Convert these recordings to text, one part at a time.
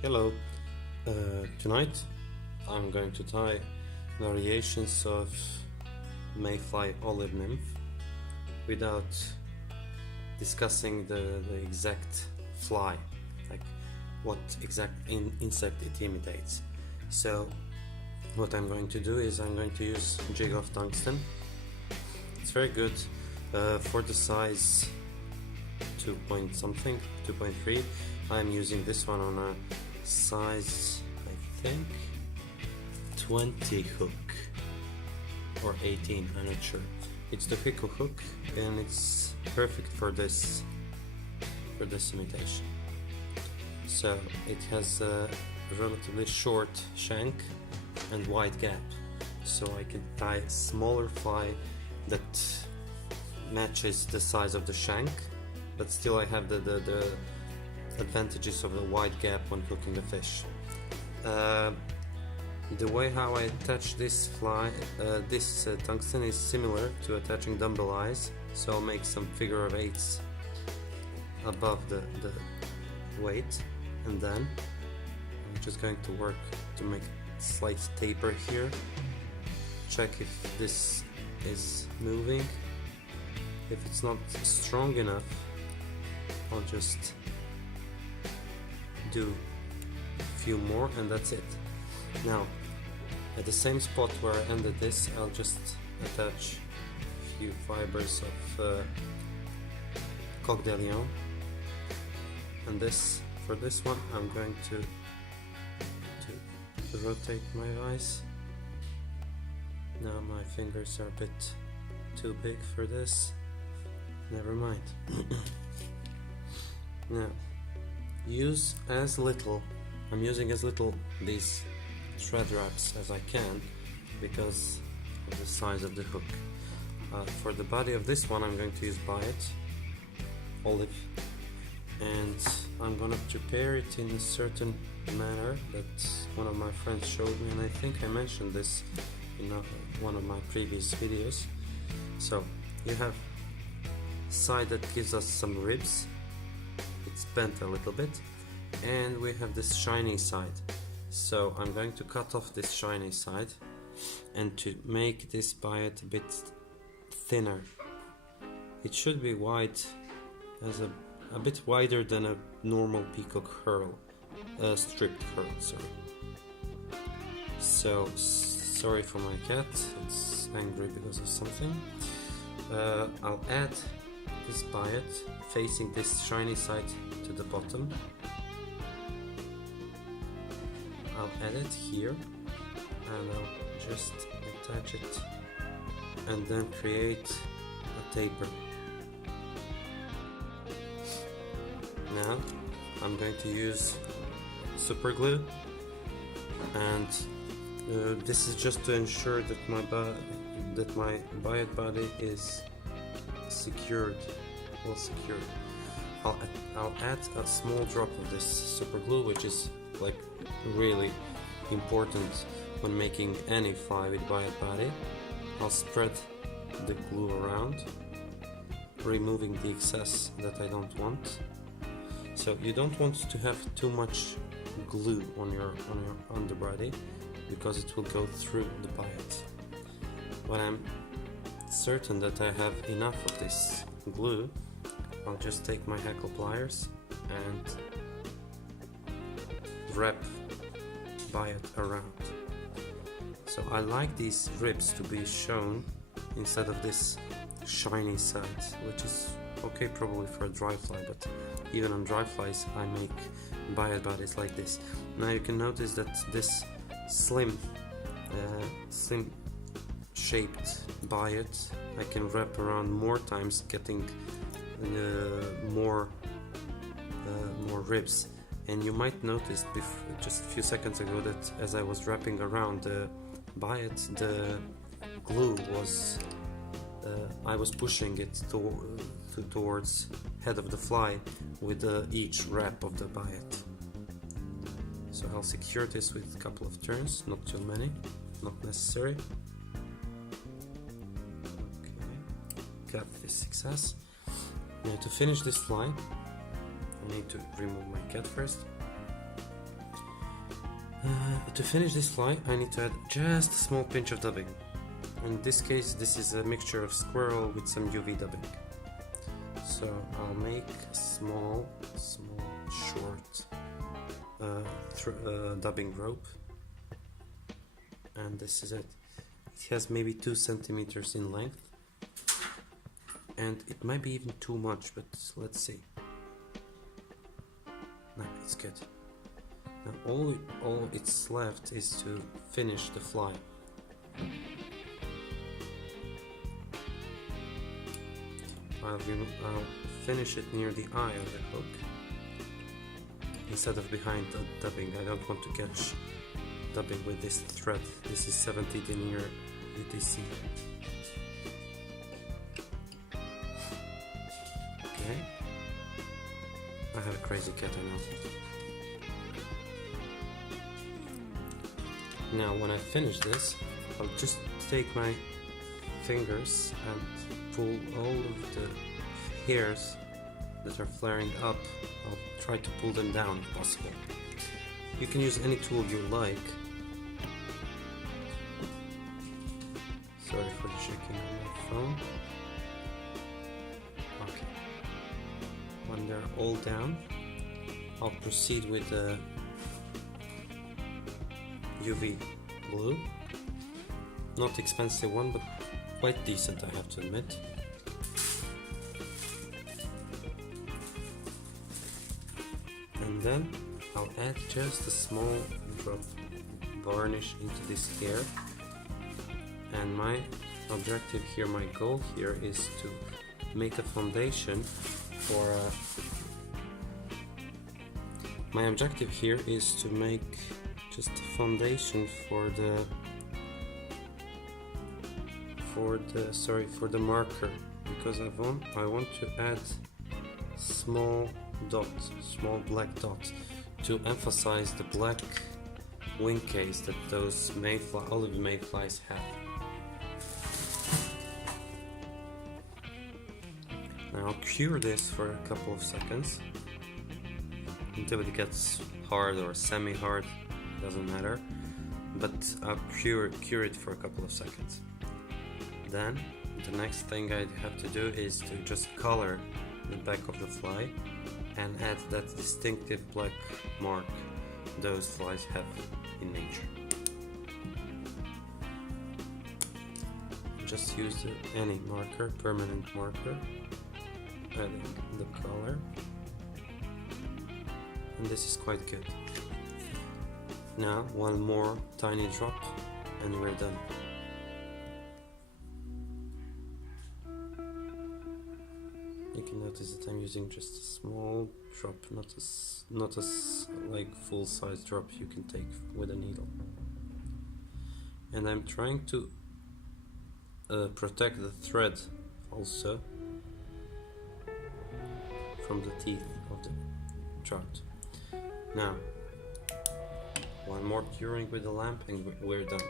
Hello, tonight I'm going to tie variations of mayfly olive nymph without discussing the exact fly, like what exact insect it imitates. So what I'm going to do is I'm going to use jig of tungsten. It's very good for the size 2 point something, 2.3. I'm using this one on a size, I think 20 hook or 18, I'm not sure. It's the Hiko hook and it's perfect for this imitation. So it has a relatively short shank and wide gap, so I can tie a smaller fly that matches the size of the shank, but still I have the advantages of the wide gap when hooking the fish. The way how I attach this tungsten is similar to attaching dumbbell eyes, so I'll make some figure of eights above the weight, and then I'm just going to work to make a slight taper here. Check if this is moving. If it's not strong enough, I'll just do a few more and that's it. Now at the same spot where I ended this, I'll just attach a few fibers of coq de lion, and for this one I'm going to rotate my vise. Now my fingers are a bit too big for this, never mind. Now use as little, I'm using as little these thread wraps as I can because of the size of the hook. For the body of this one I'm going to use Biot olive, and I'm gonna prepare it in a certain manner that one of my friends showed me, and I think I mentioned this in one of my previous videos. So you have side that gives us some ribs, it's bent a little bit, and we have this shiny side. So I'm going to cut off this shiny side, and to make this Biot a bit thinner, it should be wide, as a bit wider than a normal peacock herl, stripped herl, sorry. So sorry for my cat, it's angry because of something. I'll add this Biot facing this shiny side to the bottom. I'll add it here and I'll just attach it and then create a taper. Now I'm going to use super glue, and this is just to ensure that my Biot body is secured, well secured. I'll add a small drop of this super glue, which is like really important when making any fly with Biot body. I'll spread the glue around, removing the excess that I don't want. So you don't want to have too much glue on your underbody because it will go through the Biot. When I'm certain that I have enough of this glue, I'll just take my hackle pliers and wrap Biot around. So I like these ribs to be shown instead of this shiny side, which is okay probably for a dry fly, but even on dry flies I make Biot bodies like this. Now you can notice that this slim shaped Biot I can wrap around more times, getting more ribs. And you might notice just a few seconds ago that as I was wrapping around the Biot, the glue was I was pushing it towards head of the fly with each wrap of the Biot. So I'll secure this with a couple of turns, not too many, not necessary. Okay, got this success. Now to finish this fly, I need to remove my cat first. To finish this fly, I need to add just a small pinch of dubbing. In this case, this is a mixture of squirrel with some UV dubbing. So I'll make a small, short dubbing rope, and this is it. It has maybe 2 centimeters in length, and it might be even too much, but let's see. No, it's good. Now all it's left is to finish the fly. I'll finish it near the eye of the hook instead of behind the dubbing. I don't want to catch dubbing with this thread. This is 70 denier UTC. Okay. I have a crazy cat, I know. Now when I finish this, I'll just take my fingers and pull all of the hairs that are flaring up. I'll try to pull them down if possible. You can use any tool you like. Sorry for the shaking on my phone. Okay. When they're all down, I'll proceed with the UV glue. Not expensive one, but quite decent, I have to admit. And then I'll add just a small drop varnish into this hair. And my objective here, my goal here is to make a foundation for my objective here is to make just a foundation for the marker, because I want to add small black dots to emphasize the black wing case that those olive mayflies have. Now I'll cure this for a couple of seconds until it gets hard or semi-hard, doesn't matter, but I'll cure it for a couple of seconds. Then the next thing I have to do is to just color the back of the fly and add that distinctive black mark those flies have in nature. Just use any marker, permanent marker, adding the color, and this is quite good. Now one more tiny drop and we're done. You can notice that I'm using just a small drop, not a like full-size drop you can take with a needle. And I'm trying to protect the thread also from the teeth of the trout. Now, one more curing with the lamp and we're done.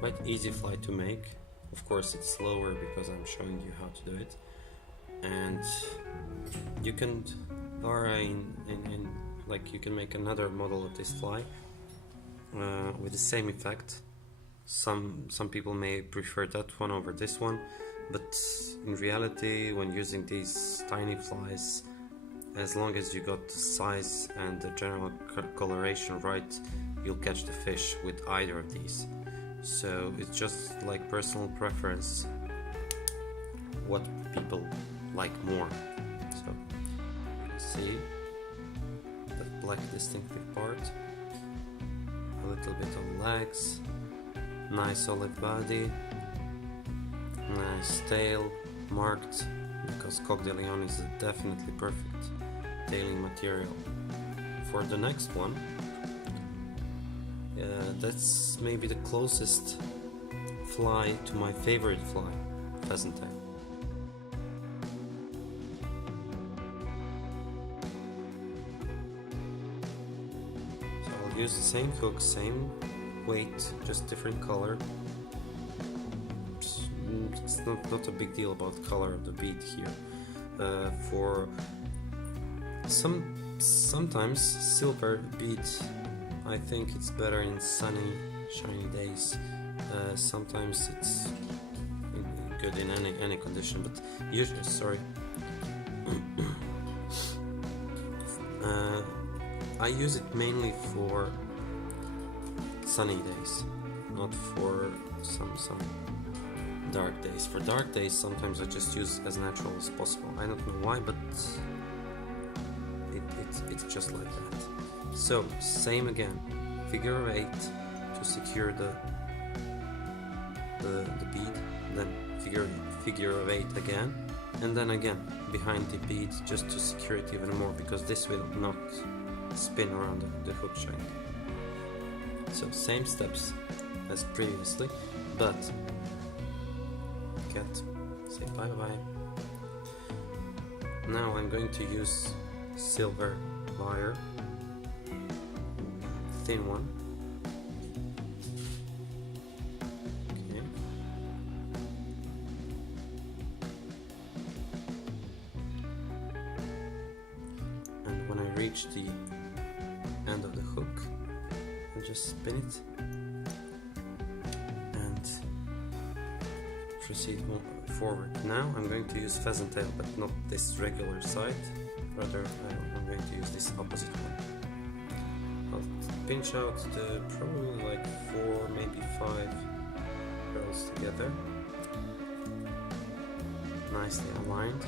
Quite easy fly to make. Of course it's slower because I'm showing you how to do it. And you can you can make another model of this fly with the same effect. Some people may prefer that one over this one, but in reality, when using these tiny flies, as long as you got the size and the general coloration right, you'll catch the fish with either of these. So it's just like personal preference, what people like more. So you can see the black distinctive part, a little bit of legs, nice solid body, nice tail, marked, because Coq de Leon is a definitely perfect tailing material. For the next one, that's maybe the closest fly to my favorite fly, pheasant tail. So I'll use the same hook, same weight, just different color. It's not a big deal about the color of the bead here. For sometimes silver beads I think it's better in sunny, shiny days. Sometimes it's good in any condition, but usually, I use it mainly for sunny days, not for some dark days. For dark days, sometimes I just use as natural as possible. I don't know why, but it's just like that. So same again, figure of 8 to secure the bead, then figure of 8 again, and then again behind the bead just to secure it even more, because this will not spin around the hook shank. So same steps as previously, but say bye bye. Now I'm going to use silver wire, thin one. Okay. And when I reach the end of the hook, I just spin it and proceed forward. Now I'm going to use pheasant tail, but not this regular side, rather I'm going to use this opposite one. I'll pinch out the probably like 4, maybe 5 pearls together, nicely aligned,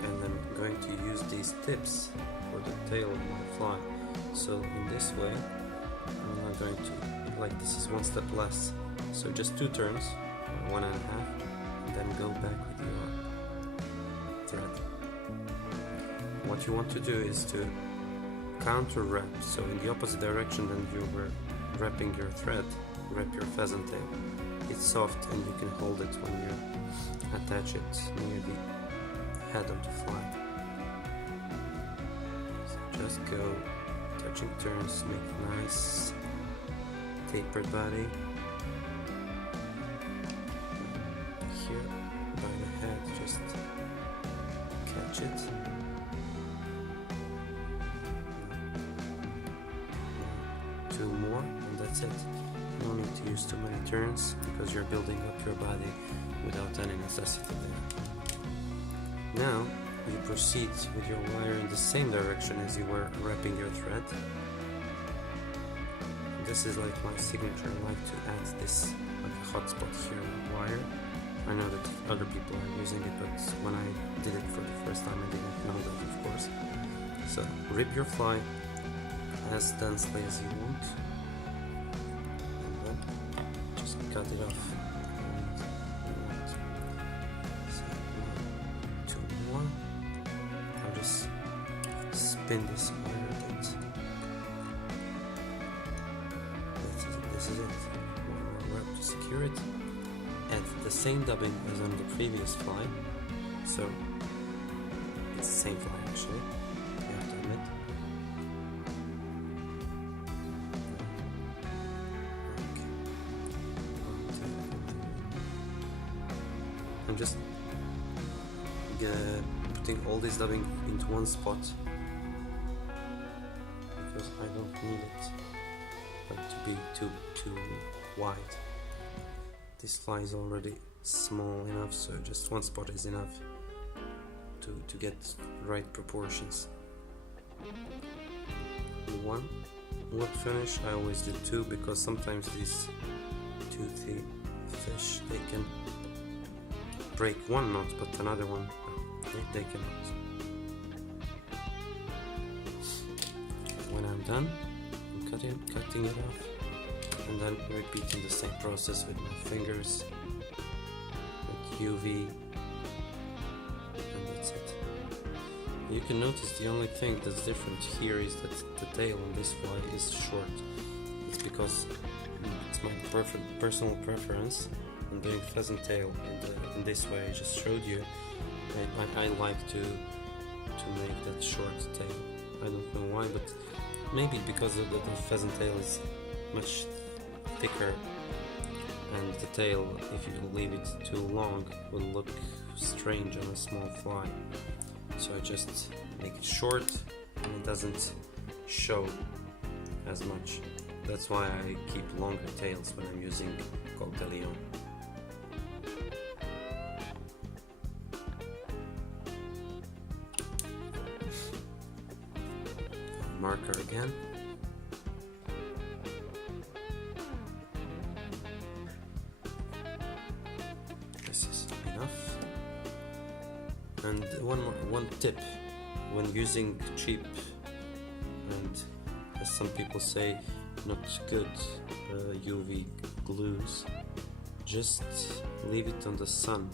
and then I'm going to use these tips for the tail of my fly. So in this way, I'm not going to, like, this is one step less, so just 2 turns, 1.5, and then go back with your thread. What you want to do is to counter wrap, so in the opposite direction than you were wrapping your thread, wrap your pheasant tail. It's soft and you can hold it when you attach it near the head of the fly. So just go touching turns, make a nice tapered body. Here by the head, just catch it. 2 more and that's it. No need to use too many turns because you're building up your body without any necessity there. Now you proceed with your wire in the same direction as you were wrapping your thread. This is like my signature. I like to add this like a hotspot here on the wire. I know that other people are using it, but when I did it for the first time I didn't know that, of course. So rip your fly as densely as you want, and then just cut it off. So 1, 2 more. I'll just spin this wire a bit. This is it. 1 more wrap to secure it. Add the same dubbing as on the previous fly. So it's the same fly actually, you have to admit. I'm just putting all this dubbing into one spot because I don't need it to be too wide. This fly is already small enough, so just one spot is enough to get right proportions. One wood finish, I always do 2 because sometimes these toothy fish, they can break one knot, but another one they cannot. When I'm done, I'm cutting it off, and then repeating the same process with my fingers, with UV, and that's it. You can notice the only thing that's different here is that the tail on this fly is short. It's because it's my personal preference. I'm doing pheasant tail in this way I just showed you. I like to make that short tail. I don't know why, but maybe because the pheasant tail is much thicker, and the tail, if you leave it too long, will look strange on a small fly. So I just make it short and it doesn't show as much. That's why I keep longer tails when I'm using Coq de Lion. Marker again. This is enough. And one tip when using cheap and, as some people say, not good UV glues, just leave it on the sun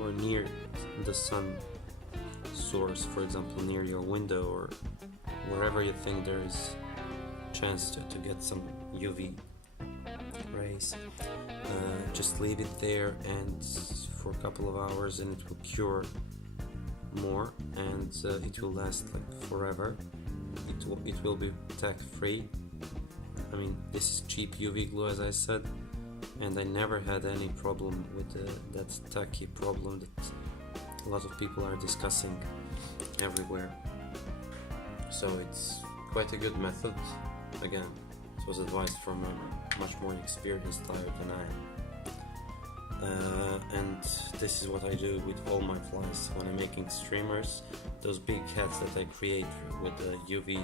or near the sun source, for example near your window or wherever you think there is chance to get some UV rays. Just leave it there and for a couple of hours, and it will cure more, and it will last like forever. It will be tack free. I mean, this is cheap UV glue, as I said, and I never had any problem with that tacky problem that a lot of people are discussing everywhere. So it's quite a good method. Again, it was advised from a much more experienced dyer than I am. And this is what I do with all my flies when I'm making streamers. Those big heads that I create with the UV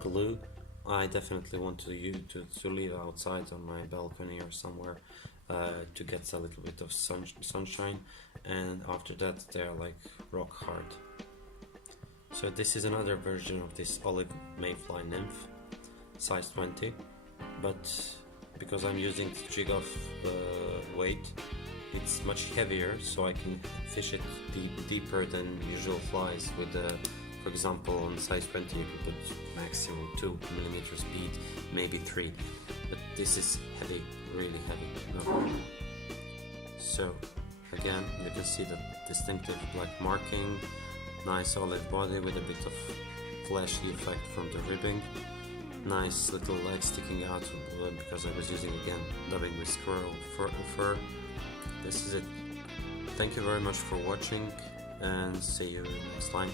glue, I definitely want to leave outside on my balcony or somewhere to get a little bit of sunshine, and after that they're like rock hard. So this is another version of this olive mayfly nymph, size 20, but because I'm using jig-off weight, it's much heavier, so I can fish it deeper than usual flies with for example on size 20 you can put maximum 2mm speed, maybe 3, but this is heavy, really heavy. So again, you can see the distinctive black marking, nice olive body with a bit of flashy effect from the ribbing, nice little legs sticking out because I was using again dubbing with squirrel fur. This is it. Thank you very much for watching, and see you next time.